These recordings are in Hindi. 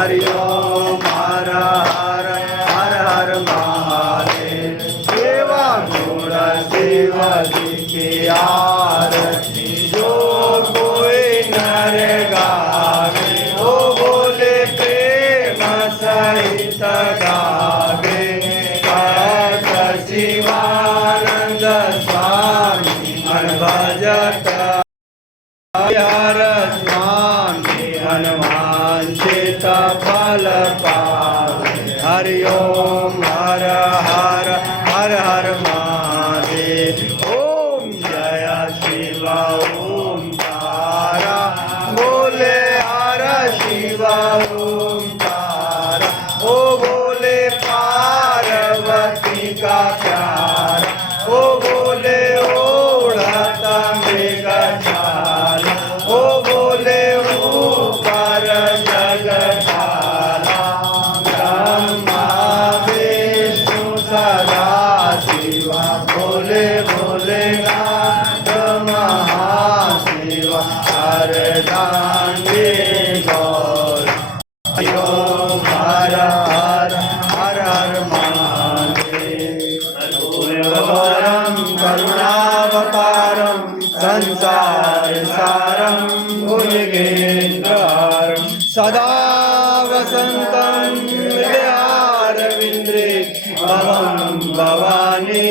हरि ओम हर हर हर हर महादेव। सेवा गुण सेवा की आरती जो कोई नर गावे वो बोले प्रेम सहित गावे। शिवानंद स्वामी मन भजत हर स्वामी हनुमानचित फल पावे। हरि ओम हर हर हर हर महादेव। ओम जय शिव ओंकारा बोले हर शिव ओंकारा। ओ बोले पार्वती का प्यारा ओ बोले ओढ़त मृगशाला ओ बोले ऊपर जगशाला। ब्रह्मा विष्णु सदा शिवा बोले बोले नाथ महाशिवा अर्धांगी गौर। हर हर हर हर महादेव। करुणावतारं संसार सारं भुजगेन्द्रहारं सदा वसन्तं हृदयारविन्द्रे भवं भवानी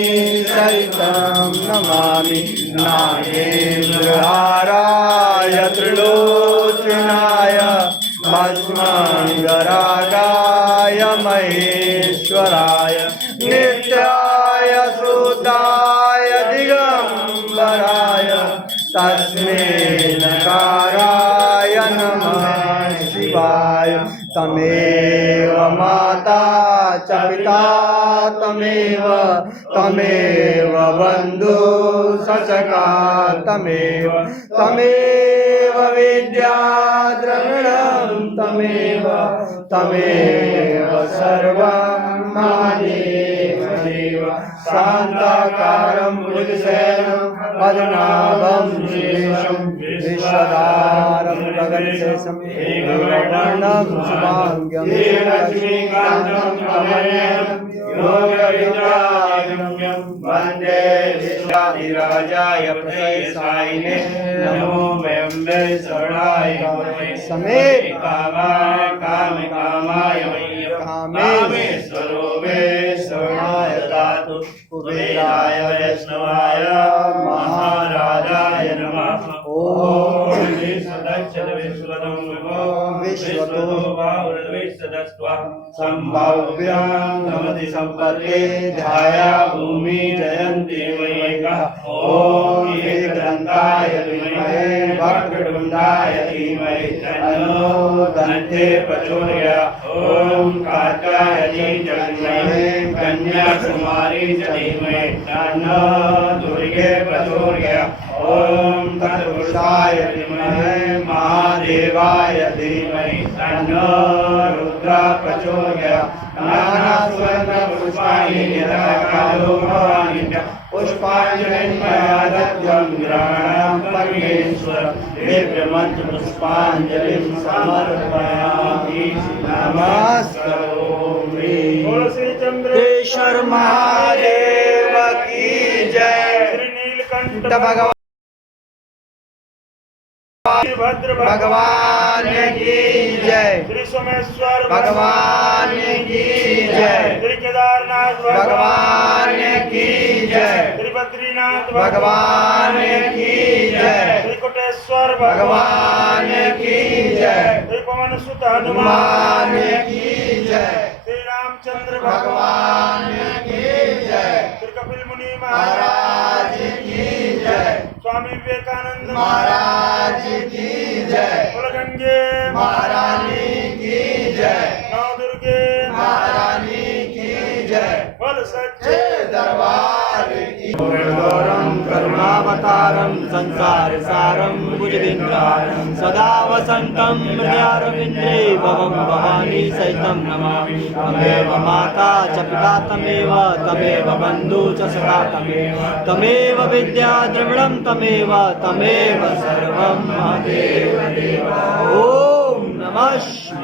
सहितं नमामि। नागेन्द्रहाराय त्रिलोचनाय भस्मगरागाय महेश्वराय नित्याय सुताय दिगंबराय तस्मै नकाराय नमः शिवाय। तमेव माता च पिता तमेव तमेव बन्धु सचका तमेव तमेव विद्या द्रविणं तमेव तमेव सर्वं महादेव देव। शान्ताकारं भुजगशयनं पद्मनाभं सुरेशं विश्वधारं गगनशेषं मेघवर्णं शुभांगं लक्ष्मीकान्तं कमलेन योगविद्यागम्यं वन्दे विश्वाधिराजाय प्रसेसायिने। नमो मेऽम्बे शरणाय समे कामाय कामाय कामेश्वरो मे शरणाय दातु। कुबेराय वैष्णवाय महाराजाय नमः। ओम विश्वतो संभाव्यं नमति संपत्ते ध्याया भूमि जयन्ति वैका। ओम एकदन्ताय धीमहि वक्रतुण्डाय धीमहि तन्नो दन्ते प्रचोदयात्। ओम कात्याय धीमहि कन्याकुमारी च धीमहि तन्नो दुर्गे प्रचोदयात्। ओम तत्पुरुषाय धीमहि महादेवाय धीमहि तन्नो रुद्र प्रचोदयात्। नानास्वर्णपुष्पाणि यथाकालो भवानि पुष्पाञ्जलिर्मयादत्यं ग्रहणं परमेश्वर। दिव्यमन्त्रपुष्पाञ्जलिं समर्पयामि नमस्करोमि। चंद्रेश्वर महादेव की जय। श्री नीलकंठ भगवान भद्र भगवान की जय। श्री सोमेश्वर भगवान की जय। श्री केदारनाथ भगवान की जय। श्री बद्रीनाथ भगवान की जय। श्री कोटेश्वर भगवान की जय। श्री पवन सुत हनुमान की जय। श्री रामचंद्र भगवान की जय। श्री कपिल मुनि महाराज की जय। स्वामी विवेकानंद महाराज की जय। गंगे महारानी की जय। नौ दुर्गे महारानी की जय। बोल सच्चे दरबार की। गौरम करुणावतारम संसार सारम भुजगेन्द्रहारं सदा वसन्तं हृदयारविन्दे भवं भवानी सहितं नमामि। तमेव माता च पिता तमेव तमेव बन्धु च सखा तमेव विद्या द्रविणं तमेव तमेव सर्वं महादेव देव। ओम नमः।